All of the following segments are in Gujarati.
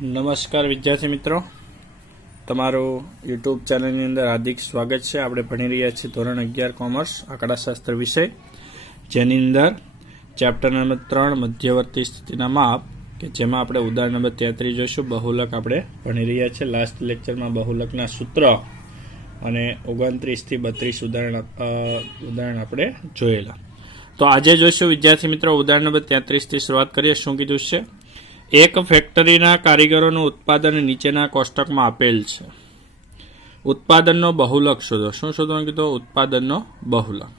નમસ્કાર વિદ્યાર્થી મિત્રો, તમારું યુટ્યુબ ચેનલની અંદર હાર્દિક સ્વાગત છે। આપણે ભણી રહ્યા છીએ ધોરણ 11 કોમર્સ આંકડાશાસ્ત્ર વિષય, જેની અંદર ચેપ્ટર નંબર 3 મધ્યવર્તી સ્થિતિના માપ, કે જેમાં આપણે ઉદાહરણ નંબર 33 જોઈશું। બહુલક આપણે ભણી રહ્યા છીએ। લાસ્ટ લેક્ચરમાં બહુલકના સૂત્ર અને 29 થી 32 ઉદાહરણ આપણે જોયેલા। તો આજે જોઈશું વિદ્યાર્થી મિત્રો ઉદાહરણ નંબર 33 થી શરૂઆત કરીએ। શું કીધું છે? એક ફેક્ટરીના કારીગરોનું ઉત્પાદન નીચેના કોષ્ટકમાં આપેલ છે। ઉત્પાદનનો બહુલક શોધો। શું શોધવાનું કીધું? ઉત્પાદનનો બહુલક।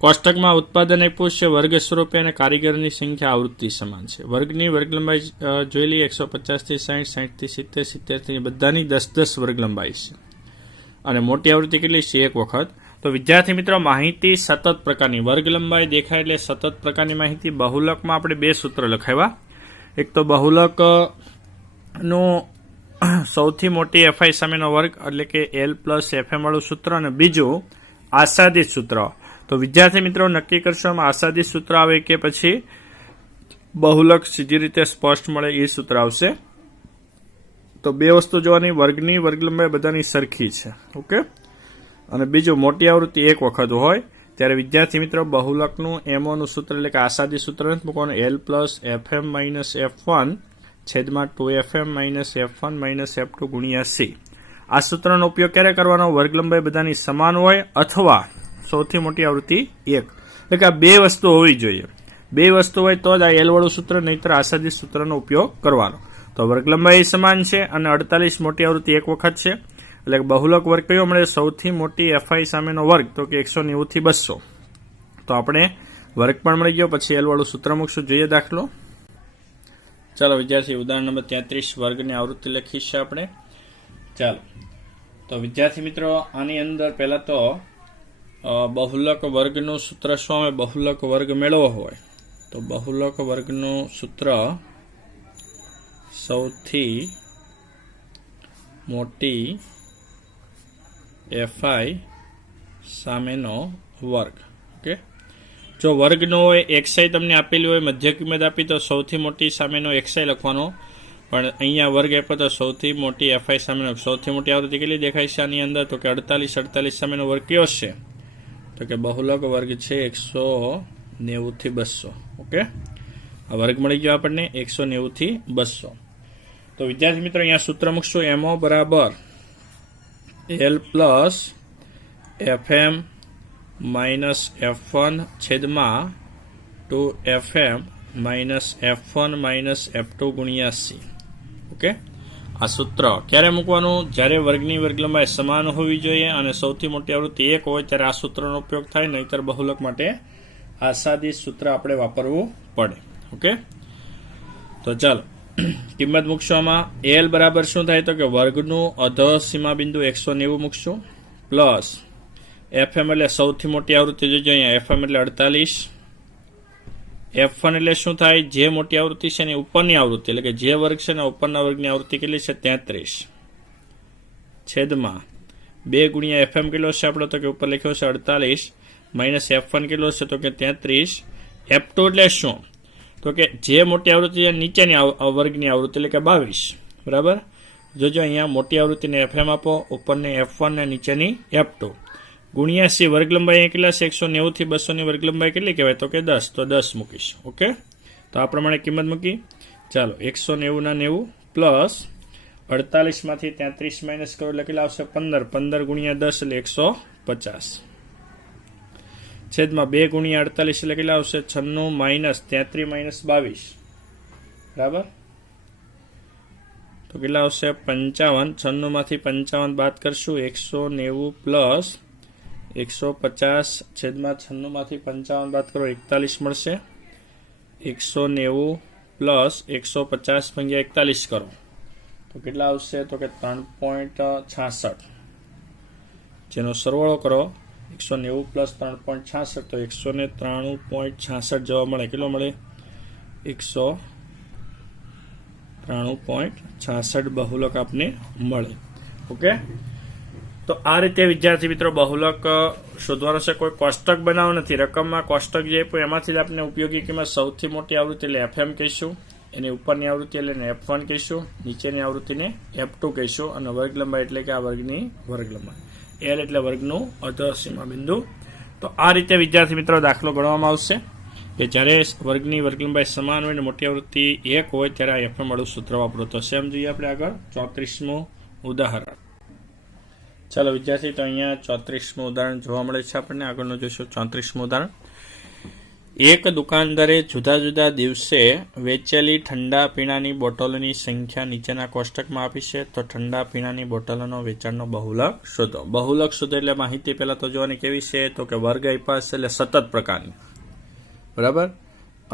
કોષ્ટકમાં ઉત્પાદન આપ્યું છે વર્ગ સ્વરૂપે અને કારીગરની સંખ્યા આવૃત્તિ સમાન છે। વર્ગની વર્ગ લંબાઈ જોઈ લઈએ। 150 થી 60, 60 થી 70, 70 થી બધાની 10-10 વર્ગ લંબાઈ છે અને મોટી આવૃત્તિ કેટલી છે? એક વખત। તો વિદ્યાર્થી મિત્રો, માહિતી સતત પ્રકારની, વર્ગ લંબાઈ દેખાય એટલે સતત પ્રકારની માહિતી। બહુલકમાં આપણે બે સૂત્ર લખાવ્યા। એક તો બહુલક નું સૌથી મોટી એફઆઈ સામેનો વર્ગ એટલે કે એલ પ્લસ એફએમ વાળું સૂત્ર, અને બીજું આસાદિત સૂત્ર। તો વિદ્યાર્થી મિત્રો નક્કી કરશો આમાં આસાદિત સૂત્ર આવે કે પછી બહુલક સીધી રીતે સ્પષ્ટ મળે એ સૂત્ર આવશે। તો બે વસ્તુ જોવાની, વર્ગની વર્ગ લંબાઈ બધાની સરખી છે, ઓકે, અને બીજું મોટી આવૃત્તિ એક વખત હોય ત્યારે વિદ્યાર્થી મિત્રો બહુલકનું એમઓનું સૂત્ર એટલે કે આસાદી સૂત્ર નથી મૂકવાનું। L plus FM minus F1 છેદમાં 2FM minus F1 minus F2 ગુણ્યા સી। આ સૂત્રનો ઉપયોગ ક્યારે કરવાનો? વર્ગ લંબાઈ બધાની સમાન હોય અથવા સૌથી મોટી આવૃત્તિ એક, એટલે કે આ બે વસ્તુ હોવી જોઈએ। બે વસ્તુ હોય તો જ આ એલ વાળું સૂત્ર, નહીતર આસાદી સૂત્રનો ઉપયોગ કરવાનો। તો વર્ગ લંબાઈ સમાન છે અને 48 મોટી આવૃત્તિ એક વખત છે, એટલે બહુલક વર્ગ કયો મળે? સૌથી મોટી એફઆઈ સામેનો વર્ગ, તો કે 190 થી 200। તો આપણે વર્ગ પણ મળી ગયો, પછી એલ વાળું સૂત્ર મૂકશું। જોઈએ દાખલો। ચાલો વિદ્યાર્થી, ઉદાહરણ નંબર 33 વર્ગની આવૃત્તિ લખી છે આપણે। ચાલો, તો વિદ્યાર્થી મિત્રો આની અંદર પહેલા તો બહુલક વર્ગનું સૂત્ર શું આવે? બહુલક વર્ગ મેળવો હોય તો બહુલક વર્ગનું સૂત્ર સૌથી મોટી એફઆઈ સામેનો વર્ગ, ઓકે। જો વર્ગનો હોય, એક્સાઈ તમને આપેલી હોય, મધ્ય કિંમત આપી તો સૌથી મોટી સામેનો એક્સાઈ લખવાનો, પણ અહીંયા વર્ગ આપ્યો તો સૌથી મોટી એફઆઈ સામેનો, સૌથી મોટી આવૃત્તિ કેટલી દેખાય છે આની અંદર? તો કે 48 સામેનો વર્ગ કયો છે? તો કે બહુલક વર્ગ છે 190 થી 200, ઓકે। આ વર્ગ મળી ગયો આપણને 190 થી 200। તો વિદ્યાર્થી મિત્રો અહીંયા સૂત્ર મૂકશું। એમઓ બરાબર L plus FM minus F1 છેદમાં 2FM minus F1 minus F2 ગુણ્યા સી, ઓકે। આ સૂત્ર ક્યારે મૂકવાનું? જ્યારે વર્ગની વર્ગ લંબાઈ સમાન હોવી જોઈએ અને સૌથી મોટી આવૃત્તિ એક હોય ત્યારે આ સૂત્રનો ઉપયોગ થાય, નહીતર બહુલક માટે આસાદી સૂત્ર આપણે વાપરવું પડે, ઓકે। તો ચાલો કિંમત મૂકશું આમાં। એલ બરાબર શું થાય? તો કે વર્ગનું અધઃ સીમા બિંદુ 190 મૂકશું, પ્લસ એફએમ એટલે સૌથી મોટી આવૃત્તિ જોજો અહીંયા, એફએમ એટલે 48, F1 એટલે શું થાય? જે મોટી આવૃત્તિ છે એની ઉપરની આવૃત્તિ, એટલે કે જે વર્ગ છે ને ઉપરના વર્ગની આવૃત્તિ કેટલી છે? 33 છેદમાં 2 ગુણ્યા એફએમ કેટલો છે આપણો? તો કે ઉપર લખ્યો છે 48 માઇનસ F1 કેટલો છે? તો કે 33। F2 એટલે શું? તો કે જે મોટી આવૃત્તિ છે નીચેની વર્ગની આવૃત્તિ એટલે કે 22, બરાબર। જોજો અહીંયા મોટી આવૃત્તિને એફએમ આપો, ઉપરની F1 ને નીચેની F2 ગુણ્યા સી। વર્ગ લંબાઈ કેટલા છે? 190 થી 200 ની વર્ગ લંબાઈ કેટલી કહેવાય? તો કે 10, તો 10 મૂકીશ, ઓકે। તો આ પ્રમાણે કિંમત મૂકી। ચાલો 190 ના 90 પ્લસ 48 માંથી 33 માઇનસ કરો એટલે કેટલા આવશે? 15, 15 ગુણ્યા 10 એટલે 150 છેદમાં 2 ગુણ્યા 48 એટલે કેટલા આવશે? 96 માઇનસ 33 માઇનસ 22, બરાબર। તો કેટલા આવશે? 55। 96 માંથી 55 બાદ કરશું, 190 પ્લસ 150 છેદમાં 96 માંથી 55 બાદ કરો 41 મળશે। 190 પ્લસ 150 ભાગ્યા 41 કરો તો કેટલા આવશે? તો કે 3.66, જેનો સરવાળો કરો 190 પ્લસ 3.66 તો 193.66 જવાબ મળે। કેટલો મળે? 193.66 બહુલક આપને મળે, ઓકે। તો આ રીતે વિદ્યાર્થી મિત્રો બહુલક શોધવાનો છે। કોઈ કોષ્ટક બનાવવું નથી, રકમમાં કોષ્ટક જે આપ્યું એમાંથી જ આપણે ઉપયોગી કિંમત સૌથી મોટી આવૃત્તિ એટલે એફએમ કહીશું, એની ઉપરની આવૃત્તિ એટલે F1 કહીશું, નીચેની આવૃત્તિને F2 કહીશું, અને વર્ગ લંબાઈ એટલે કે આ વર્ગની વર્ગ લંબાઈ. L એટલે વર્ગનું અધઃસીમા બિંદુ. તો આ રીતે વિદ્યાર્થી મિત્રો દાખલો ગણવામાં આવશે કે જ્યારે વર્ગની વર્ગ લંબાઈ સમાન હોય ને મોટી આવૃત્તિ 1 હોય ત્યારે આ FM વાળું સૂત્ર વાપરો. તો સેમ જોઈએ આપણે આગળ 34મું ઉદાહરણ. ચાલો વિદ્યાર્થી, તો અહીંયા 34મું ઉદાહરણ જોવા મળે છે આપણને. આગળનું જોઈશું 34મું ઉદાહરણ. એક દુકાનદારે જુદા જુદા દિવસે વેચેલી ઠંડા પીણાની બોટલોની સંખ્યા નીચેના કોષ્ટકમાં આપી છે. તો ઠંડા પીણાની બોટલોનો વેચાણનો બહુલક શોધો. બહુલક શોધો એટલે માહિતી પહેલા તો જોવાની કેવી છે, તો કે વર્ગ આપ્યા છે એટલે સતત પ્રકારની, બરાબર.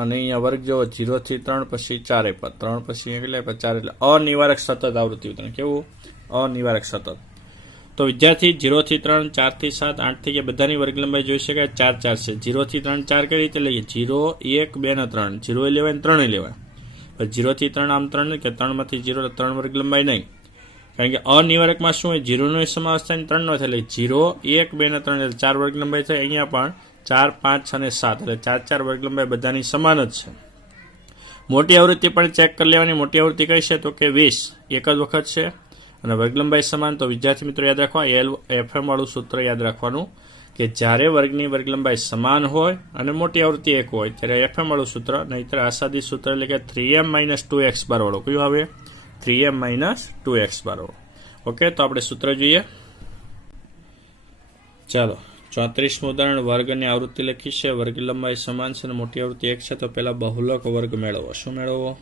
અને અહીંયા વર્ગ જોવો 0 થી 3, પછી 4 આપ્યા, 3 પછી એટલે 4 એટલે અનિવારક સતત આવૃત્તિ વિતરણ. કેવું? અનિવારક સતત. તો વિદ્યાર્થી 0 થી 3, 4 થી 7, 8 થી ગયા બધાની વર્ગ લંબાઈ જોઈ શકાય. 4 4 છે. 0 થી 3 4 કઈ રીતે લઈએ? 0 1 2 ને 3, 0 લેવાય ને 3 લેવાય. પણ 0 થી 3 આમ 3 કે 3 માંથી 0 એટલે 3 વર્ગ લંબાઈ નહીં, કારણ કે અનિવારકમાં શું હોય? 0 નો સમાવેશ થાય ને 3 નો થાય, એટલે 0 1 2 ને 3 એટલે 4 વર્ગ લંબાઈ થાય. અહીંયા પણ 4 5 6 અને 7 એટલે 4 4 વર્ગ લંબાઈ બધાની સમાન જ છે. મોટી આવૃત્તિ પણ ચેક કરી લેવાની. મોટી આવૃત્તિ કઈ છે? તો કે 20 એક જ વખત છે અને વર્ગ લંબાઈ સમાન. તો વિદ્યાર્થી મિત્રો યાદ રાખવા, FM વાળું સૂત્ર યાદ રાખવાનું કે જ્યારે વર્ગની વર્ગ લંબાઈ સમાન હોય અને મોટી આવૃત્તિ 1 હોય ત્યારે FM વાળું સૂત્ર, નહીતર આસાદી સૂત્ર એટલે કે 3m - 2x બાર વાળું. કયું આવે? 3m - 2x બાર વાળું. ઓકે, તો આપણે સૂત્ર જોઈએ. ચાલો 34મું ઉદાહરણ. વર્ગ અને આવૃત્તિ લખી છે, વર્ગ લંબાઈ સમાન છે અને મોટી આવૃત્તિ 1 છે. તો પહેલા બહુલક વર્ગ મેળવો. શું મેળવો?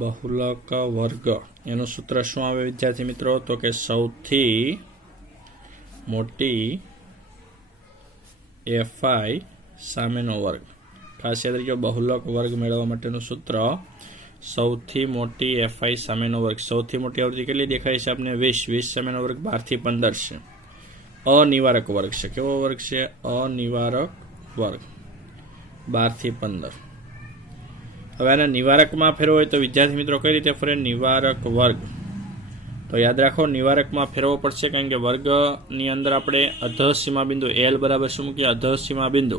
બહુલક વર્ગ. એનું સૂત્ર શું આવે વિદ્યાર્થી મિત્રો? તો કે સૌથી મોટી FI સામેનો વર્ગ. ખાસ યાદ રાખજો, બહુલક વર્ગ મેળવવા માટેનું સૂત્ર સૌથી મોટી FI સામેનો વર્ગ. સૌથી મોટી આવૃત્તિ કેટલી દેખાય છે આપણે? 20. 20 સામેનો વર્ગ 12 થી 15 છે. અનિવારક વર્ગ છે. કેવો વર્ગ છે? અનિવારક વર્ગ 12 થી 15. હવે આના નિવારકમાં ફેરવો હોય તો વિદ્યાર્થી મિત્રો કઈ રીતે ફરે? નિવારક વર્ગ. તો યાદ રાખો, નિવારકમાં ફેરવવો પડશે, કારણ કે વર્ગની અંદર આપણે અધઃસીમા બિંદુ L બરાબર શું મૂકીએ? અધઃસીમા બિંદુ.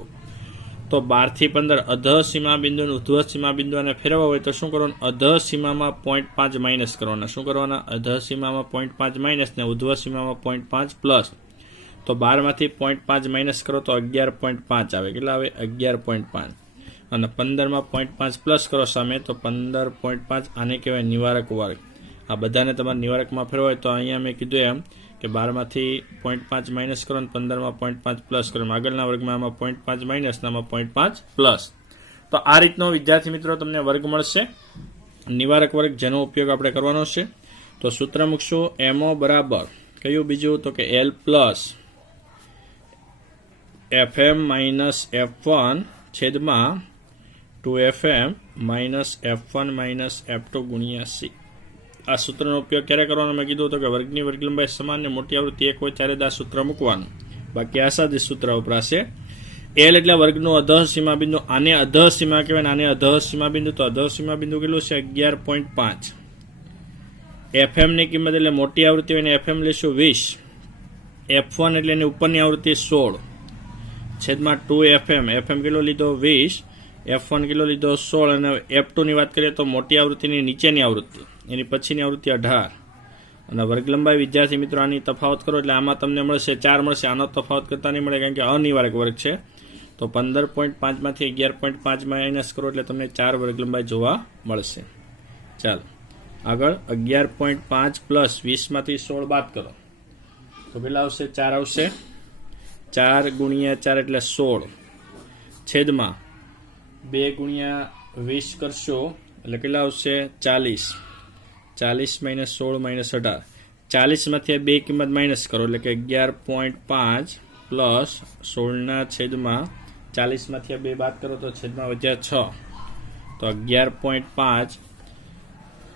તો 12 થી 15 અધઃસીમા બિંદુ અને ઉધ્વસીમા બિંદુ અને ફેરવવા હોય તો શું કરવાનું? અધઃસીમામાં 0.5 માઇનસ કરવાના. શું કરવાના? અધઃસીમામાં 0.5 માઇનસ ને ઉધ્વસીમામાં 0.5 પ્લસ. તો 12 માંથી 0.5 માઇનસ કરો તો 11.5 આવે. કેટલા આવે? 11.5. અને 15 માં 0.5 પ્લસ કરો સામે તો 15.5. આને કહેવાય નિવારક વર્ગ. આ બધાને તમારે નિવારકમાં ફેરવો હોય તો અહીંયા મેં કીધું એમ કે 12 માંથી 0.5 માઇનસ કરો અને 15 માં 0.5 પ્લસ કરો. આગળના વર્ગમાં આમાં 0.5 માઇનસ ને આમાં 0.5 પ્લસ. તો આ રીતનો વિદ્યાર્થી મિત્રો તમને વર્ગ મળશે, નિવારક વર્ગ, જેનો ઉપયોગ આપણે કરવાનો છે. તો સૂત્ર મૂકશું MO બરાબર કયું બીજું? તો કે L plus FM minus F1 છેદમાં 2FM minus F1 minus F2 ગુણ્યા C. આ સૂત્રનો ઉપયોગ ક્યારે કરવાનો? મેં કીધું તો કે વર્ગની વર્ગ લંબાઈ સમાન ને મોટી આવૃત્તિ 1 હોય ત્યારે જ આ સૂત્ર મૂકવાનું. બાકી આસાદી સૂત્ર વપરાશે. L એટલે વર્ગનું અધઃસીમા બિંદુ. આને અધઃસીમા કહેવાય, આને અધઃસીમા બિંદુ. તો અધઃસીમા બિંદુ કેટલું છે? 11.5. FM ની કિંમત એટલે મોટી આવૃત્તિ હોય ને FM લેશું 20. F1 એટલે એની ઉપરની આવૃત્તિ 16 છેદમાં 2FM. FM કેટલો લીધો? 20. F1 કેટલો લીધો? 16. અને F2 ની વાત કરીએ તો મોટી આવૃત્તિની નીચેની આવૃત્તિ, એની પછીની આવૃત્તિ 18. અને વર્ગ લંબાઈ વિદ્યાર્થી મિત્રો આની તફાવત કરો એટલે આમાં તમને મળશે 4 મળશે. આનો તફાવત કરતા નહીં મળે, કારણ કે અનિવારક વર્ગ છે. તો 15.5 માંથી 11.5 માઇનસ કરો એટલે તમને 4 વર્ગ લંબાઈ જોવા મળશે. ચાલો આગળ 11.5 પ્લસ 20 માંથી 16 બાદ કરો તો કેટલા આવશે? 4 આવશે. 4 ગુણ્યા 4 એટલે 16 છેદમાં 2 ગુણ્યા 20 કરશો એટલે કેટલા આવશે? 40. 40 માઇનસ 16 માઇનસ 18. 40 માંથી 2 કિંમત માઇનસ કરો એટલે કે 11.5 પ્લસ 16 છેદમાં 40 માંથી 2 બાદ કરો તો છેદમાં વધ્યા 6. તો 11.5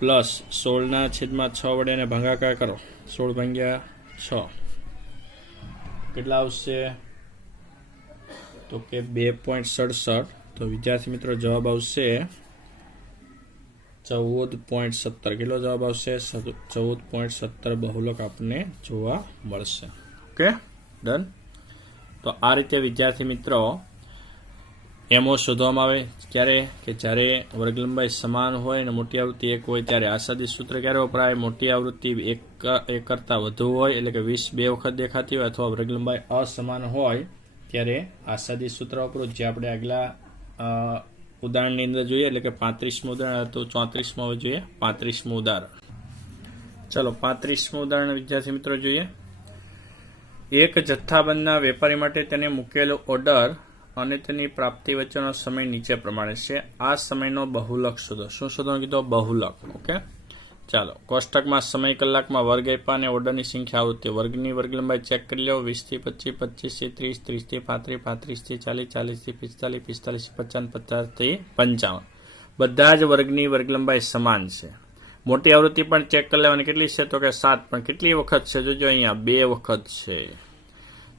પ્લસ 16 છેદમાં 6 વડે એને ભાગાકાર કરો. 16 ભાગ્યા 6 કેટલા આવશે? તો કે 2.67. તો વિદ્યાર્થી મિત્રો જવાબ આવશે 14.17. કેટલો જવાબ આવશે? 14.17 બહુલક આપણને જોવા મળશે. Okay, done. તો આ રીતે વિદ્યાર્થી મિત્રો એમઓ શોધવામાં આવે ક્યારે કે જ્યારે વર્ગ લંબાઈ સમાન હોય અને મોટી આવૃત્તિ 1 હોય ત્યારે આસાદી સૂત્ર ક્યારે વપરાય? મોટી આવૃત્તિ 1 કરતાં વધુ હોય એટલે કે 20 2 વખત દેખાતી હોય અથવા વર્ગ લંબાઈ અસમાન હોય ત્યારે આસાદી સૂત્ર વાપરો, જે આપણે આગલા ઉદાહરણની અંદર જોઈએ એટલે કે 35મું ઉદાહરણ હતું. 34માં હવે જોઈએ 35મું ઉદાહરણ. ચલો 35મું ઉદાહરણ વિદ્યાર્થી મિત્રો જોઈએ. એક જથ્થાબંધના વેપારી માટે તેને મૂકેલો ઓર્ડર અને તેની પ્રાપ્તિ વચ્ચેનો સમય નીચે પ્રમાણે છે. આ સમયનો બહુલક શોધો. શું શોધવાનું કીધું? બહુલક. ઓકે, ચાલો કોષ્ટકમાં સમય કલાકમાં વર્ગ આપ્યા અને ઓર્ડરની સંખ્યા આવૃત્તિ. વર્ગની વર્ગ લંબાઈ ચેક કરી લો. 20 થી 25, 25 થી 30, 30 થી 35, 35 થી 40, 40 થી 45, 45 થી 50, 50 થી 55. બધા જ વર્ગની વર્ગ લંબાઈ સમાન છે. મોટી આવૃત્તિ પણ ચેક કરી લેવાની. કેટલી છે? તો કે 7. પણ કેટલી વખત છે? જોજો અહીંયા 2 વખત છે.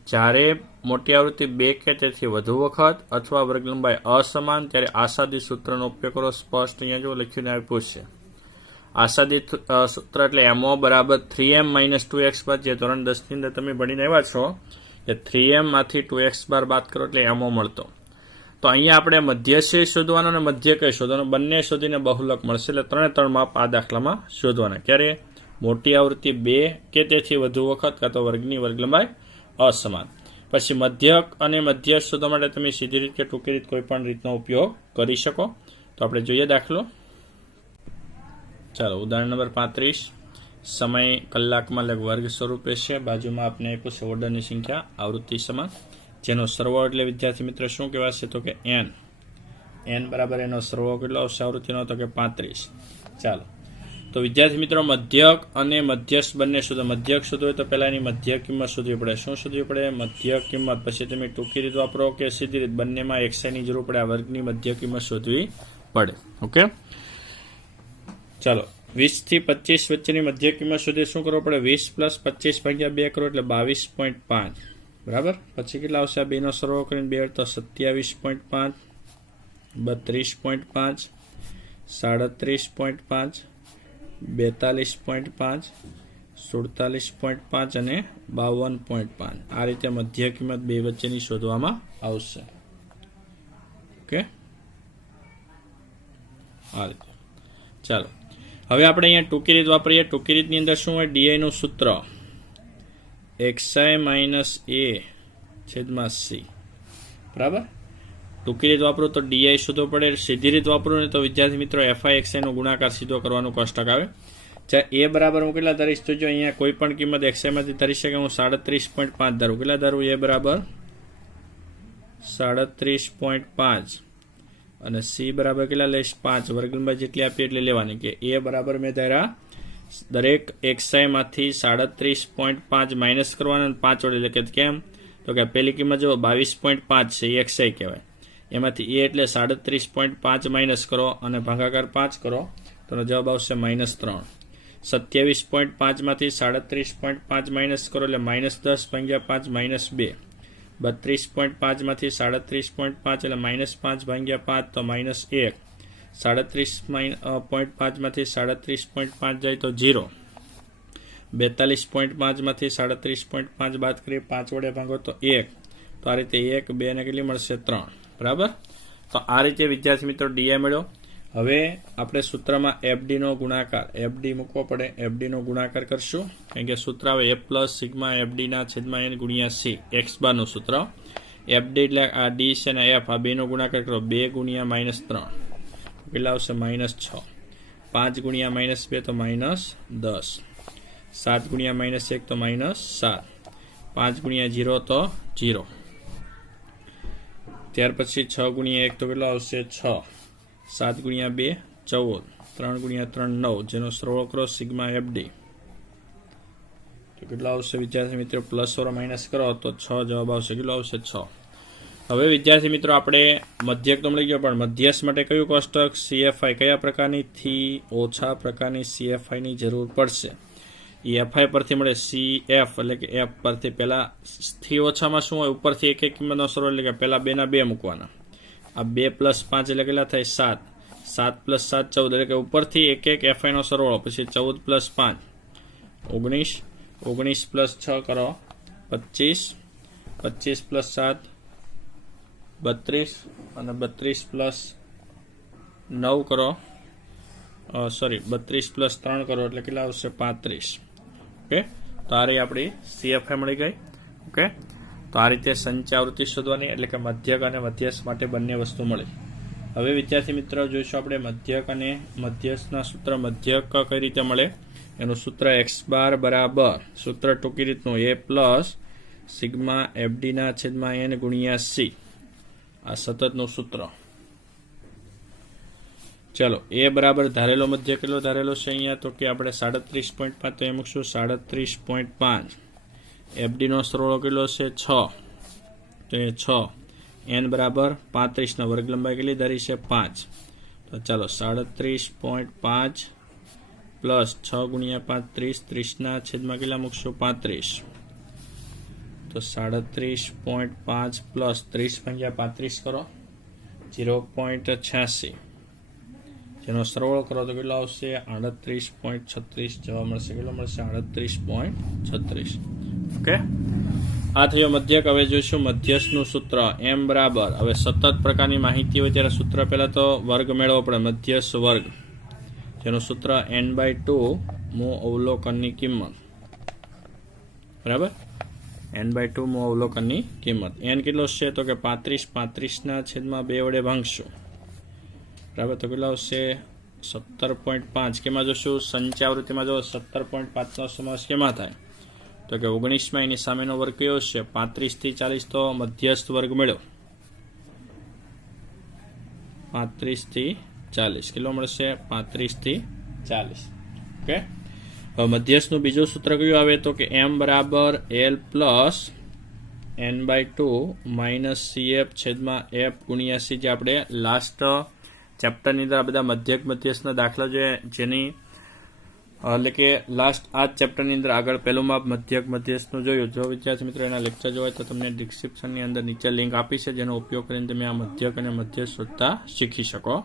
જ્યારે મોટી આવૃત્તિ 2 કે તેથી વધુ વખત અથવા વર્ગ લંબાઈ અસમાન ત્યારે આસાદી સૂત્રનો ઉપયોગ કરો. સ્પષ્ટ અહીંયા જો લખીને આપ્યું છે. આસાદી સૂત્ર એટલે MO બરાબર 3m - 2x બાદ, જે ધોરણ 10 ની અંદર તમે ભણીને આવ્યા છો કે 3m માંથી 2x બાર બાદ કરો એટલે MO મળતો. તો અહીંયા આપણે મધ્ય છે શોધવાનો અને મધ્ય કઈ શોધવાનો, બંને શોધીને બહુલક મળશે. એટલે 3 માપ આ દાખલામાં શોધવાના. ક્યારે? મોટી આવૃત્તિ 2 કે તેથી વધુ વખત કાં તો વર્ગની વર્ગ લંબાઈ અસમાન. પછી મધ્યક અને મધ્ય શોધવા માટે તમે સીધી રીત કે ટૂંકી રીત કોઈ પણ રીતનો ઉપયોગ કરી શકો. તો આપણે જોઈએ દાખલો. ચાલો ઉદાહરણ નંબર 35. સમય કલાકમાં વર્ગ સ્વરૂપે છે. બાજુમાં આપણે આપ્યું છે ઓર્ડરની સંખ્યા આવૃત્તિ સમાન, જેનો સરવાળો એટલે વિદ્યાર્થી મિત્રો શું કહેવાશે? તો કે n બરાબર એનો સરવાળો કેટલો આવશે આવૃત્તિનો? તો કે 35. ચાલો તો વિદ્યાર્થી મિત્રો મધ્યક અને મધ્યસ્થ બંને શોધો. મધ્યક શોધવું હોય તો પહેલા એની મધ્ય કિંમત શોધવી પડે. શું શોધવી પડે? મધ્ય કિંમત. પછી તમે ટૂંકી રીત વાપરો કે સીધી રીત, બંનેમાં XI જરૂર પડે. આ વર્ગની મધ્ય કિંમત શોધવી પડે. ઓકે, ચાલો 20 થી 25 વચ્ચેની મધ્ય કિંમત શોધી. શું કરવું પડે? 20 + 25 ભાગ્યા 2 કરો એટલે 22.5 બરાબર. પછી કેટલા આવશે? આ બેનો સરવાળો કરીને 2 તો 27.5, 32.5, 37.5, 42.5, 47.5 અને 52.5. આ રીતે મધ્ય કિંમત બે વચ્ચેની શોધવામાં આવશે. ઓકે, આ રીતે. ચાલો હવે આપણે અહીંયા ટૂંકી રીત વાપરીએ. ટૂંકી રીતની અંદર શું હોય? DI નું સૂત્ર XI - A/C બરાબર. ટૂંકી રીત વાપરો તો DI શોધવો પડે. સીધી રીત વાપરો ને તો વિદ્યાર્થી મિત્રો FI XI નો ગુણાકાર સીધો કરવાનું કોષ્ટક આવે. A બરાબર હું કેટલા ધરીશ? તો જો અહીંયા કોઈ પણ કિંમત XI માંથી ધરી શકે. હું 37.5 ધારું. કેટલા ધારું? A બરાબર 37.5 અને C બરાબર કેટલા લઈશ? 5. વર્ગ લંબાઈ જેટલી આપી એટલે લેવાની. કે A બરાબર મેં ધાર્યા દરેક XI માંથી 37.5 માઇનસ કરવાના 5 વડે. એટલે કે કેમ? તો કે પહેલી કિંમત જો 22.5 છે એ XI કહેવાય. એમાંથી A એટલે 37.5 માઇનસ કરો અને ભાગાકાર 5 કરો તો જવાબ આવશે -3. 27.5 માંથી 37.5 માઇનસ કરો એટલે -10 ભાગ્યા 5 -2. 32.5 માંથી 37.5 એટલે -5 ભાગ્યા 5 તો -1. 37.5 માંથી 37.5 જાય તો 0. 42.5 માંથી 37.5 બાદ કરીએ 5 વડે ભાગો તો 1. તો આ રીતે 1 2 ને કેટલી મળશે? 3 બરાબર. તો આ રીતે વિદ્યાર્થી મિત્રો DI મળ્યો. હવે આપણે સૂત્રમાં FD નો ગુણાકાર, FD મૂકવો પડે. FD નો ગુણાકાર કરશું કારણ કે સૂત્ર આવે A + સિગ્મા FD ના છેદમાં n ગુણ્યા C x બાર નું સૂત્ર. FD એટલે આ D છે ને F, આ બે નો ગુણાકાર કરો 2 ગુણ્યા -3 કેટલા આવશે? -6. 5 ગુણ્યા -2 તો -10. 7 ગુણ્યા -1 તો -7. 5 ગુણ્યા 0 તો 0. ત્યાર પછી 6 ગુણ્યા 1 તો કેટલો આવશે? 6. 7 ગુણ્યા 2 14. 3 ગુણ્યા 3 9, જેનો સરવાળો કરો સિગ્મા FD તો કેટલો આવશે વિદ્યાર્થી મિત્રો? પ્લસ ઓર માઇનસ કરો તો 6 જવાબ આવશે. કેટલો આવશે? 6. હવે વિદ્યાર્થી મિત્રો આપણે મધ્યક તો મળી ગયો, પણ મધ્યસ્થ માટે કયું કોષ્ટક? CFI. કયા પ્રકારની? થી ઓછા પ્રકારની CFI ની જરૂર પડશે. એ FI પરથી મળે. CF એટલે કે F પરથી પહેલા થી ઓછામાં શું હોય? ઉપરથી એક કિંમતનો સરવાળો એટલે કે પહેલા 2 ના 2 મૂકવાના. આ 2 + 5 એટલે કેટલા થાય? 7. 7 + 7 14 એટલે કે ઉપરથી એક FI નો સરવાળો. પછી 14 + 5 19. 19 + 6 કરો 25. 25 + 7 32 અને 32 પ્લસ 9 કરો, સોરી 32 પ્લસ 3 કરો એટલે કેટલા આવશે 35. ઓકે, તો આ રહી આપણી CFA મળી ગઈ. ઓકે, તો આ રીતે સંચય આવૃત્તિ શોધવાની, એટલે કે મધ્યક અને મધ્યસ્થ માટે બંને વસ્તુ મળી. હવે વિદ્યાર્થી મિત્રો જોઈશું આપણે મધ્યક અને મધ્યસ્થના સૂત્ર. મધ્યક કઈ રીતે મળે એનું સૂત્ર x બાર બરાબર સૂત્ર ટૂંકી રીતનું a પ્લસ સિગ્મા FD ના છેદમાં n ગુણ્યા c, આ સતતનું સૂત્ર. ચલો, a બરાબર ધારેલો મધ્ય કેટલો ધારેલો છે અહીંયા, તો કે આપણે 37.5, તો એ મૂકશું 37.5. FD નો સરવાળો કેટલો છે 6, તો એ 6. n બરાબર 35 ના વર્ગ લંબાઈ કેટલી ધારી છે 5. તો ચાલો 37.5 પ્લસ 6 ગુણ્યા 5 30, 30 ના છેદમાં કેટલા મૂકશું 35. તો 37.5 પ્લસ 30 ભાગ્યા 35 કરો 0.86, જેનો સરવાળો કરો તો કેટલો આવશે 38.36. જવાબ મળશે કેટલો મળશે 38.36. ઓકે, આ થયો મધ્યક. હવે જોઈશું મધ્યસ્થનું સૂત્ર. m બરાબર, હવે સતત પ્રકારની માહિતી હોય ત્યારે સૂત્ર પહેલા તો વર્ગ મેળવવો પડે, મધ્યસ્થ વર્ગ, જેનું સૂત્ર n/2 મૂળ અવલોકનની કિંમત. બરાબર, n/2 મૂળ અવલોકનની કિંમત. n કેટલો છે તો કે 35, 35 ના છેદમાં 2 વડે ભાંગશું. બરાબર, તો કેટલા આવશે 17.5. કેમાં જોશું સંચય આવૃત્તિમાં જો 17.5 નો સમાવેશ કેમાં થાય, તો કે 19માં એની સામેનો વર્ગ કયો છે 35 થી 40, તો મધ્યસ્થ વર્ગ મળ્યો 35 થી 40. કેટલો મળશે 35 થી 40. ઓકે, હવે મધ્યસ્થનું બીજું સૂત્ર કયું આવે તો કે m બરાબર l plus n/2 minus CF છેદમાં f ગુણ્યા c, જે આપણે લાસ્ટ ચેપ્ટરની અંદર આ બધા મધ્યક મધ્યસ્થના દાખલા જોઈએ, જેની એટલે કે લાસ્ટ આ જ ચેપ્ટરની અંદર આગળ પહેલું માપ મધ્યક મધ્યસ્થનું જોયું. જો વિદ્યાર્થી મિત્રો એના લેક્ચર જોવાય તો તમને ડિસ્ક્રિપ્શનની અંદર નીચે લિંક આપી છે, જેનો ઉપયોગ કરીને તમે આ મધ્યક અને મધ્યસ્થ શોધતા શીખી શકો.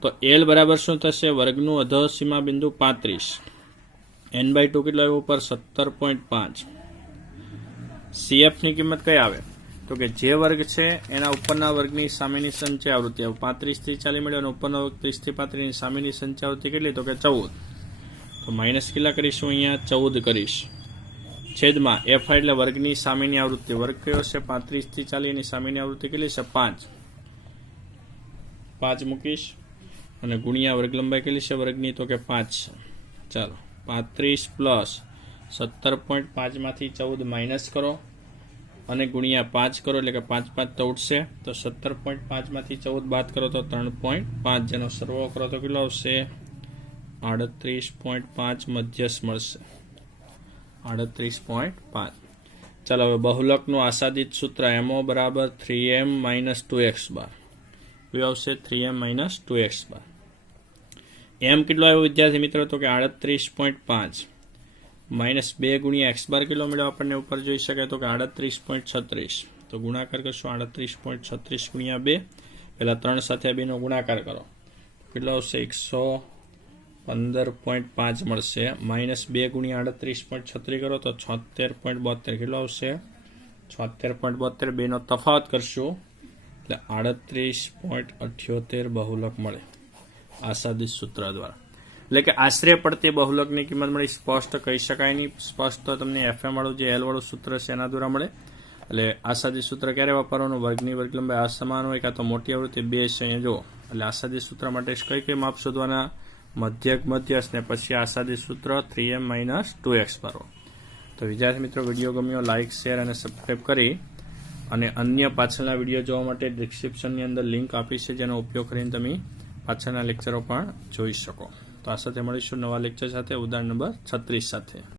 તો l બરાબર શું થશે, વર્ગનું અધોસીમા બિંદુ 35, n/2 કેટલો આવ્યો ઉપર 17.5. CF ની કિંમત કઈ આવે તો કે જે વર્ગ છે એના ઉપરના વર્ગની સામેની સંચય આવૃત્તિ. 35 થી 40 મળ્યો અને ઉપરનો વર્ગ 30 થી 35 ની સામેની સંચય આવૃત્તિ કેટલી તો કે 14. તો માઇનસ કેટલા કરીશું અહીંયા 14 કરીશ, છેદમાં f એટલે વર્ગની સામેની આવૃત્તિ. વર્ગ કયો છે 35 થી 40, એની સામેની આવૃત્તિ કેટલી છે 5. 5 મૂકીશ અને ગુણ્યા વર્ગ લંબાઈ કેટલી છે વર્ગની તો કે 5 છે. ચાલો 35 પ્લસ 17.5 માંથી 14 માઇનસ કરો અને ગુણ્યા 5 કરો, એટલે કે 5 5 તો ઉઠશે. તો 17.5 માંથી 14 બાદ કરો તો 3.5, જેનો સરવાળો કરો તો કેટલો આવશે 38.5 મધ્યસ્થ મળશે 38.5. ચાલો હવે બહુલકનું આસાદિત સૂત્ર mo બરાબર 3m માઇનસ 2x બાર. કયું આવશે 3m માઇનસ 2x બાર. m કેટલો આવ્યો વિદ્યાર્થી મિત્રો તો કે 38.5 માઇનસ 2 ગુણ્યા x બાર કેટલો મળ્યો આપણને ઉપર જોઈ શકાય તો કે 38.36. તો ગુણાકાર કરશો 38.36 ગુણ્યા 2, પહેલા 3 સાથે 2 નો ગુણાકાર કરો કેટલો આવશે 115.5 મળશે. માઇનસ 2 ગુણ્યા 38.36 કરો તો 76.72 કેટલો આવશે 76.72. 2 નો તફાવત કરશું એટલે 38.78 બહુલક મળે આસાદિત સૂત્ર દ્વારા. એટલે કે આશરે પડતી બહુલકની કિંમત મળી. સ્પષ્ટ કહી શકાય નહીં, સ્પષ્ટ તમને FM વાળું જે L વાળું સૂત્ર છે એના દ્વારા મળે. એટલે આસાદિત સૂત્ર ક્યારે વાપરવાનું, વર્ગની વર્ગ લંબાઈ અસમાન હોય કાં તો મોટી આવૃત્તિ 2 છે અહીંયા જુઓ. એટલે આસાદિત સૂત્ર માટે કઈ કઈ માપ શોધવાના, મધ્યક મધ્યસ્થ ને પછી આસાદિત સૂત્ર 3m માઇનસ 2x ભરો. તો વિદ્યાર્થી મિત્રો વિડીયો ગમ્યો લાઇક શેર અને સબસ્ક્રાઈબ કરી અને અન્ય પાછળના વિડીયો જોવા માટે ડિસ્ક્રિપ્શનની અંદર લિંક આપી છે, જેનો ઉપયોગ કરીને તમે પાછળના લેક્ચરો પણ જોઈ શકો. તો આ સાથે મળીશું નવા લેક્ચર સાથે, ઉદાહરણ નંબર 36 સાથે.